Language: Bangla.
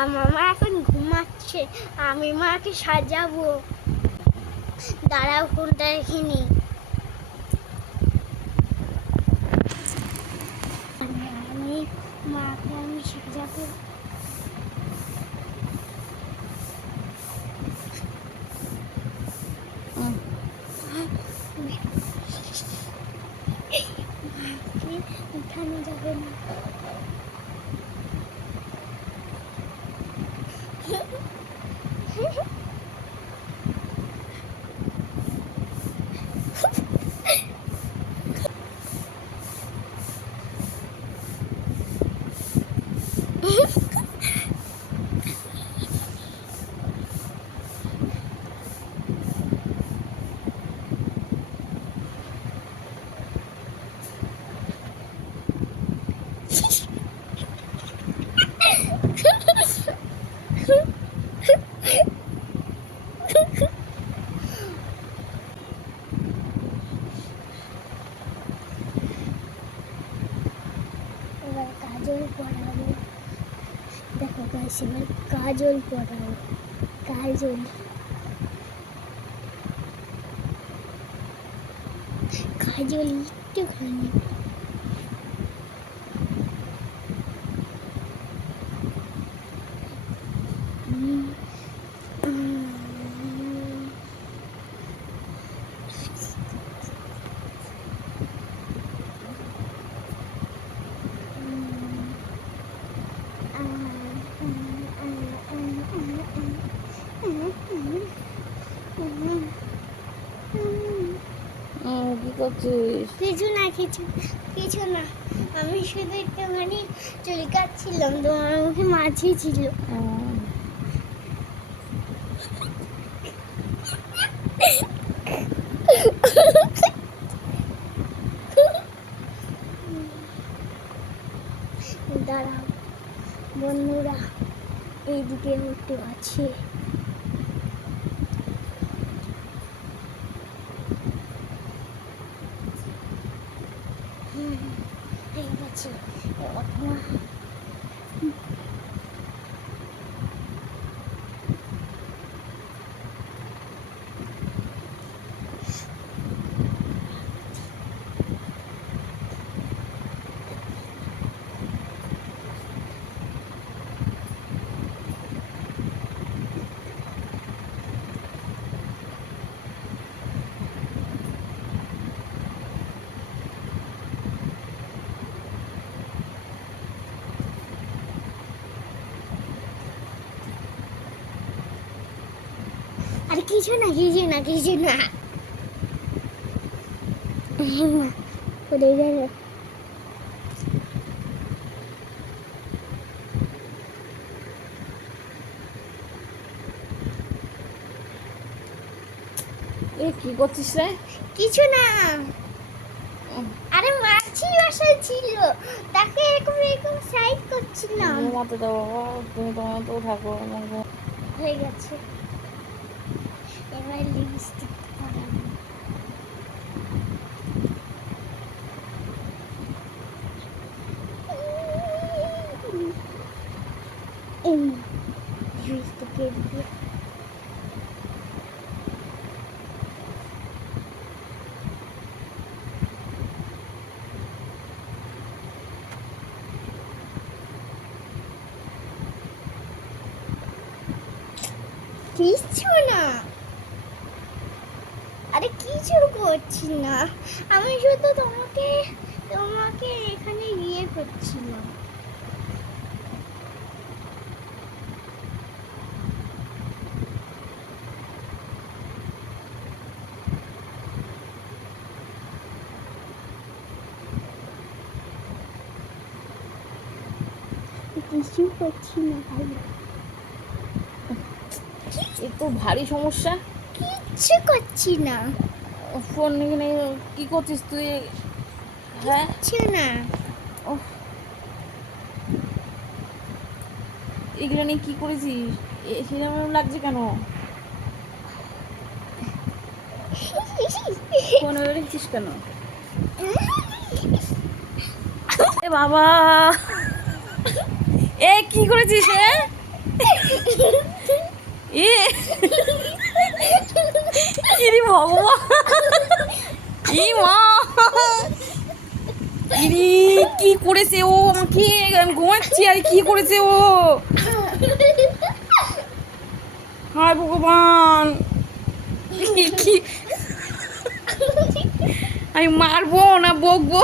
আমার মা এখন ঘুমাচ্ছে, আমি মাকে সাজাবো। দাঁড়াও ফোনটা রেখে নি আমি মাকে আমি সাজাবো। উঠানো যাবে না। কাজল পরাবো দেখো গাছ এবার কাজল পরাবো কাজল কাজল একটুখানি কি করছিস? কিছু না, কিছু কিছু না। আমি শুধু একটুখানি চুল কাটছিলাম তোমার মুখে মাছি ছিল। দাঁড়াও। বন্ধুরা, এইদিকে একটু আছে ঠিক আছে কিছু না কিছু না কিছু না। কি করছিস রে? কিছু না। আরে মাছি বাসায় ছিল। তাকে এরকম এরকম সাইড করছিলাম। দাও বাবা তুমি তোমার তো থাকো হয়ে গেছে। vai lipstick para. Um justo que ele Cristiana! কিছু করছি না। আমি শুধু তোমাকে তোমাকে এখানে ইয়ে করছিলাম। কিছু করছি না ভাই এ তো ভারী সমস্যা। কিচ্ছু করছি না। ফোন এখানে কি করছিস তুই? হ্যাঁ? না। এগুলো নিয়ে কি করেছিস? এ- সেরকম লাগছে কেন? ফোন রেখেছিস কেন? এ বাবা! এ কি করেছিস এ! ইরি ভগবান ই মা ইরি কি করেছে ও আমাকে আমি ঘুমাচ্ছি আর কি করেছে ও হায় ভগবান কি কি আমি মারবো না বকবো